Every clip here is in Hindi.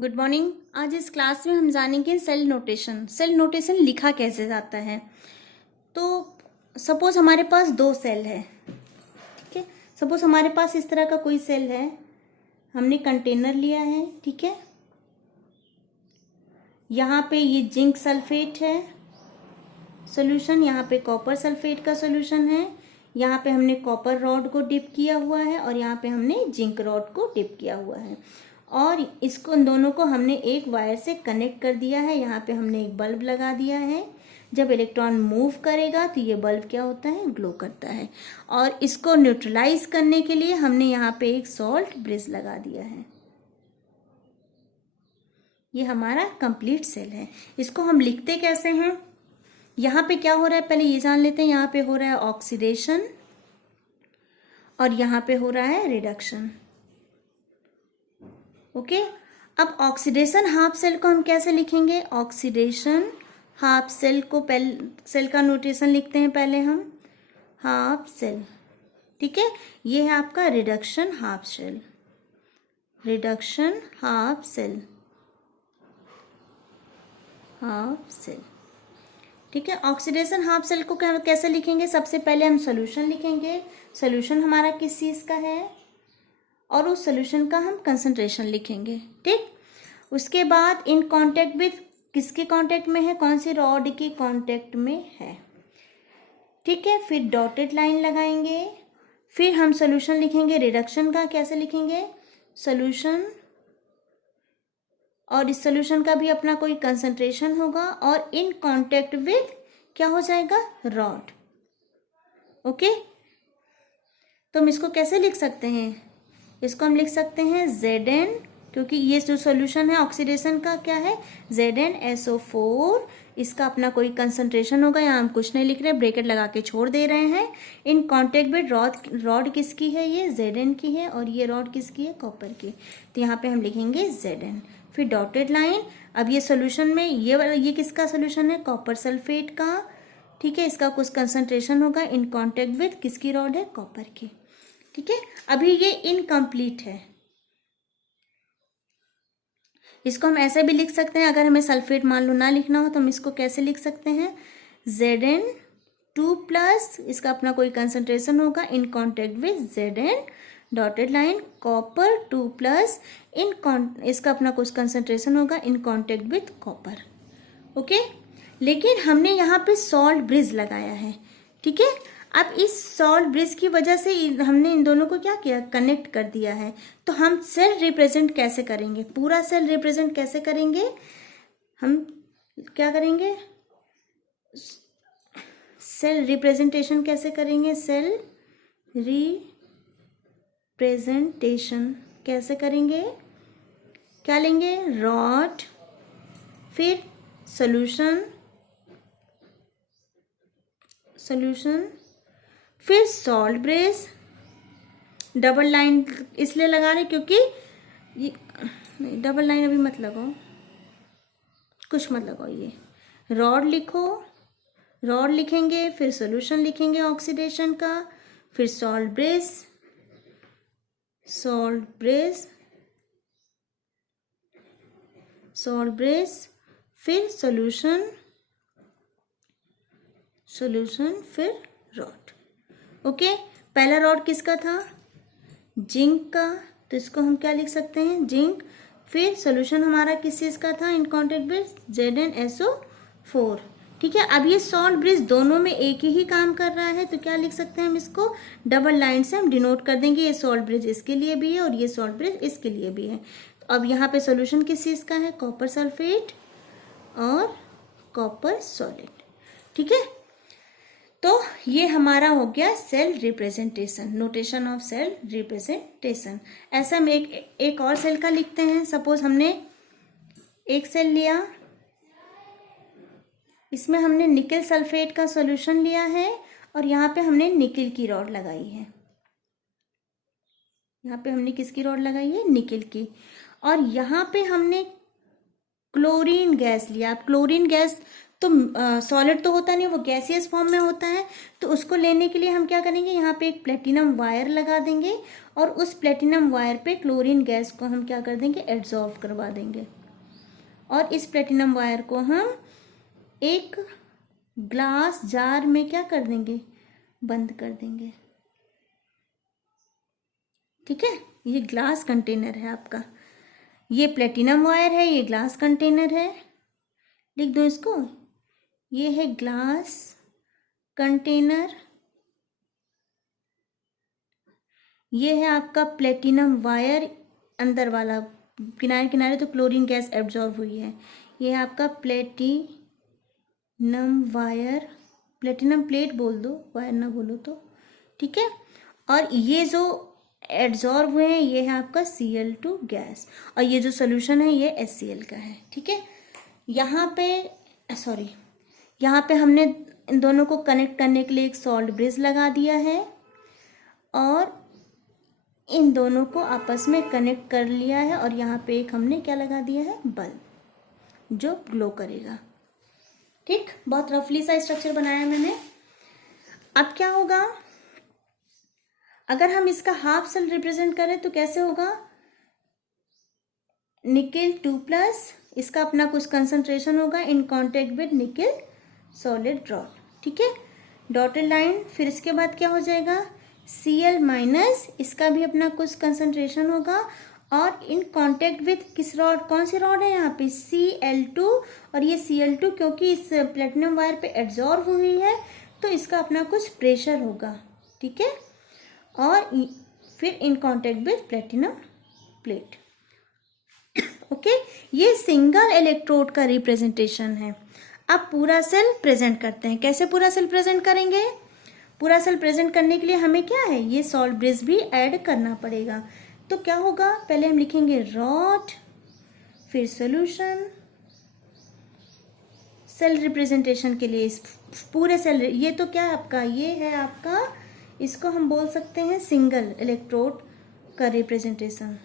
Good morning. आज इस क्लास में हम जानेंगे सेल नोटेशन। सेल नोटेशन लिखा कैसे जाता है। तो सपोज हमारे पास दो सेल है, ठीक है। सपोज हमारे पास इस तरह का कोई सेल है, हमने कंटेनर लिया है, ठीक है। यहाँ पे ये जिंक सल्फेट है सोल्यूशन, यहाँ पे कॉपर सल्फेट का सोल्यूशन है, यहाँ पे हमने कॉपर रॉड को डिप किया हुआ है और यहाँ पे हमने जिंक रॉड को डिप किया हुआ है और इसको इन दोनों को हमने एक वायर से कनेक्ट कर दिया है। यहाँ पे हमने एक बल्ब लगा दिया है। जब इलेक्ट्रॉन मूव करेगा तो ये बल्ब क्या होता है, ग्लो करता है। और इसको न्यूट्रलाइज करने के लिए हमने यहाँ पे एक सॉल्ट ब्रिज लगा दिया है। ये हमारा कंप्लीट सेल है। इसको हम लिखते कैसे हैं, यहाँ पे क्या हो रहा है पहले ये जान लेते हैं। यहाँ पे हो रहा है ऑक्सीडेशन और यहाँ पे हो रहा है रिडक्शन। ओके, अब ऑक्सीडेशन हाफ सेल को हम कैसे लिखेंगे। ऑक्सीडेशन हाफ सेल को पहले सेल का नोटेशन लिखते हैं पहले हम, हाफ सेल, ठीक है। ये है आपका reduction half cell, reduction half cell, half cell, ठीक है। ऑक्सीडेशन हाफ सेल को कैसे लिखेंगे, सबसे पहले हम सोल्यूशन लिखेंगे। सोल्यूशन हमारा किस चीज़ का है और उस सोल्यूशन का हम कंसंट्रेशन लिखेंगे, ठीक। उसके बाद इन कांटेक्ट विथ, किसके कांटेक्ट में है, कौन सी रॉड के कांटेक्ट में है, ठीक है। फिर डॉटेड लाइन लगाएंगे, फिर हम सोल्यूशन लिखेंगे। रिडक्शन का कैसे लिखेंगे, सोल्यूशन, और इस सोल्यूशन का भी अपना कोई कंसंट्रेशन होगा और इन कांटेक्ट विथ क्या हो जाएगा, रॉड। ओके, तो हम इसको कैसे लिख सकते हैं, इसको हम लिख सकते हैं Zn, क्योंकि ये जो सॉल्यूशन है ऑक्सीडेशन का क्या है, ZnSO4। इसका अपना कोई कंसंट्रेशन होगा, यहाँ हम कुछ नहीं लिख रहे, ब्रैकेट लगा के छोड़ दे रहे हैं। इन कांटेक्ट विद रॉड किसकी है, ये Zn की है और ये रॉड किसकी है, कॉपर की। तो यहाँ पे हम लिखेंगे Zn। फिर डॉटेड लाइन, अब ये सोल्यूशन में ये किसका सोल्यूशन है, कॉपर सल्फेट का, ठीक है। इसका कुछ कंसंट्रेशन होगा, इन कांटेक्ट विद किसकी रॉड है, कॉपर की, ठीक है। अभी ये इनकम्प्लीट है, इसको हम ऐसे भी लिख सकते हैं। अगर हमें सल्फेट मान लो ना लिखना हो तो हम इसको कैसे लिख सकते हैं, Zn2+, इसका अपना कोई कंसंट्रेशन होगा, in contact with Zn, dotted line, copper 2+, इसका अपना कुछ कंसंट्रेशन होगा, in contact with copper. Okay, लेकिन हमने यहाँ पे सॉल्ट ब्रिज लगाया है, ठीक है। अब इस सॉल्ट ब्रिज की वजह से हमने इन दोनों को क्या किया, कनेक्ट कर दिया है। तो हम सेल रिप्रेजेंट कैसे करेंगे, पूरा सेल रिप्रेजेंट कैसे करेंगे, हम क्या करेंगे, सेल रिप्रेजेंटेशन कैसे करेंगे, सेल रिप्रेजेंटेशन कैसे करेंगे, क्या लेंगे, रॉड, फिर सॉल्यूशन, फिर सॉल्ट ब्रिज। डबल लाइन इसलिए लगा रहे क्योंकि ये नहीं, डबल लाइन अभी मत लगाओ, कुछ मत लगाओ, ये रॉड लिखो, रॉड लिखेंगे, फिर सॉल्यूशन लिखेंगे ऑक्सीडेशन का, फिर salt bridge, salt bridge, salt bridge, फिर सॉल्यूशन, सॉल्यूशन, फिर रॉड। ओके, पहला रॉड किसका था, जिंक का, तो इसको हम क्या लिख सकते हैं, जिंक। फिर सोल्यूशन हमारा किस चीज़ का था, इन कांटेक्ट विद ZnSO4, ठीक है। अब ये सॉल्ट ब्रिज दोनों में एक ही काम कर रहा है, तो क्या लिख सकते हैं हम इसको, डबल लाइन से हम डिनोट कर देंगे, ये सॉल्ट ब्रिज इसके लिए भी है और ये सॉल्ट ब्रिज इसके लिए भी है। तो अब यहाँ पे सोल्यूशन किस चीज़ का है, कॉपर सल्फेट और कॉपर सॉलिड, ठीक है। तो ये हमारा हो गया cell representation, notation of cell representation. ऐसा हम एक और सेल का लिखते हैं। सपोज हमने एक सेल लिया, इसमें हमने निकेल सल्फेट का सॉल्यूशन लिया है और यहाँ पे हमने निकेल की रॉड लगाई है, यहाँ पे हमने किसकी रॉड लगाई है, निकेल की। और यहाँ पे हमने क्लोरीन गैस लिया। क्लोरीन गैस तो सॉलिड तो होता नहीं, वो गैसियस फॉर्म में होता है। तो उसको लेने के लिए हम क्या करेंगे, यहाँ पे एक प्लेटिनम वायर लगा देंगे और उस प्लेटिनम वायर पे क्लोरीन गैस को हम क्या कर देंगे, एब्जॉर्ब करवा देंगे। और इस प्लेटिनम वायर को हम एक ग्लास जार में क्या कर देंगे, बंद कर देंगे। ठीक है, ये ग्लास कंटेनर है आपका, ये प्लेटिनम वायर है, ये ग्लास कंटेनर है, लिख दो इसको, ये है ग्लास कंटेनर, ये है आपका प्लेटिनम वायर, अंदर वाला किनारे किनारे तो क्लोरीन गैस एब्जॉर्ब हुई है, ये है आपका प्लेटिनम वायर, प्लेटिनम प्लेट बोल दो, वायर ना बोलो तो, ठीक है। और ये जो एब्जॉर्ब हुए हैं ये है आपका Cl2 गैस, और ये जो सोल्यूशन है ये HCl का है। ठीक है, यहाँ पे हमने इन दोनों को कनेक्ट करने के लिए एक सॉल्ट ब्रिज लगा दिया है और इन दोनों को आपस में कनेक्ट कर लिया है, और यहाँ पे एक हमने क्या लगा दिया है, बल्ब जो ग्लो करेगा। ठीक, बहुत रफली सा स्ट्रक्चर बनाया मैंने। अब क्या होगा, अगर हम इसका हाफ सेल रिप्रेजेंट करें तो कैसे होगा, निकेल 2+, इसका अपना कुछ कंसंट्रेशन होगा in contact with nickel solid rod. ठीक है, डॉटेड लाइन, फिर इसके बाद क्या हो जाएगा, Cl-, इसका भी अपना कुछ कंसंट्रेशन होगा और इन कांटेक्ट विद किस रॉड, कौन सी रॉड है यहाँ पे, Cl2, और ये Cl2 क्योंकि इस प्लेटिनम वायर पे एब्जॉर्ब हुई है तो इसका अपना कुछ प्रेशर होगा। ठीक है, और फिर in contact with platinum plate. Okay, ये सिंगल इलेक्ट्रोड का रिप्रेजेंटेशन है। अब पूरा सेल प्रेजेंट करते हैं, कैसे पूरा सेल प्रेजेंट करेंगे, पूरा सेल प्रेजेंट करने के लिए हमें क्या है, ये सॉल्ट ब्रिज भी ऐड करना पड़ेगा। तो क्या होगा, पहले हम लिखेंगे रॉड, फिर सॉल्यूशन, सेल रिप्रेजेंटेशन के लिए इस पूरे सेल, ये तो क्या है आपका, ये है आपका, इसको हम बोल सकते हैं सिंगल इलेक्ट्रोड का representation,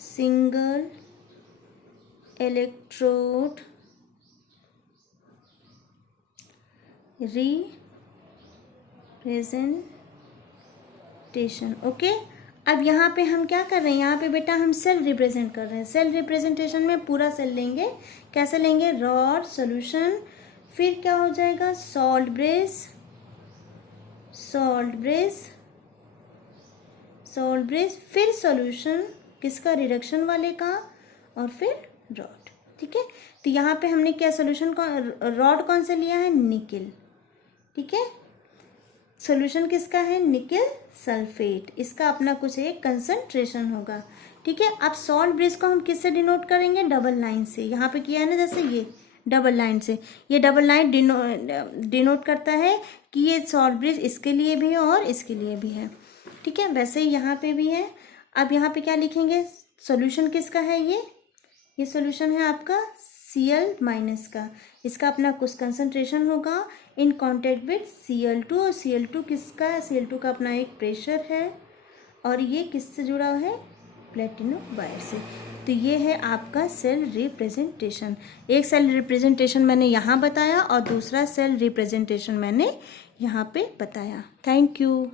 single electrode representation. Okay, अब यहाँ पे हम क्या कर रहे हैं, यहाँ पे बेटा हम सेल रिप्रेजेंट कर रहे हैं। सेल रिप्रेजेंटेशन में पूरा सेल लेंगे, कैसे लेंगे, रॉड, सॉल्यूशन, फिर क्या हो जाएगा, salt bridge, salt bridge, salt bridge, फिर सॉल्यूशन किसका, रिडक्शन वाले का, और फिर रॉड। ठीक है, तो यहाँ पे हमने क्या सॉल्यूशन को, रॉड कौन सा लिया है, निकेल। ठीक है, सॉल्यूशन किसका है, निकेल सल्फेट, इसका अपना कुछ एक कंसंट्रेशन होगा। ठीक है, अब सॉल्ट ब्रिज को हम किससे डिनोट करेंगे, डबल लाइन से, यहाँ पे किया है ना, जैसे ये डबल लाइन से, ये डबल लाइन डिनोट करता है कि ये सॉल्ट ब्रिज इसके लिए भी है और इसके लिए भी है। ठीक है, वैसे ही यहाँ पे भी है। अब यहाँ पे क्या लिखेंगे, सॉल्यूशन किसका है, ये सॉल्यूशन है आपका Cl- का, इसका अपना कुछ कंसंट्रेशन होगा इन कांटेक्ट विद Cl2, और Cl2 किसका है, Cl2 का अपना एक प्रेशर है, और ये किससे जुड़ा है, प्लेटिनम वायर से। तो ये है आपका सेल रिप्रेजेंटेशन। एक सेल रिप्रेजेंटेशन मैंने यहाँ बताया और दूसरा सेल रिप्रेजेंटेशन मैंने यहाँ पे बताया। Thank you.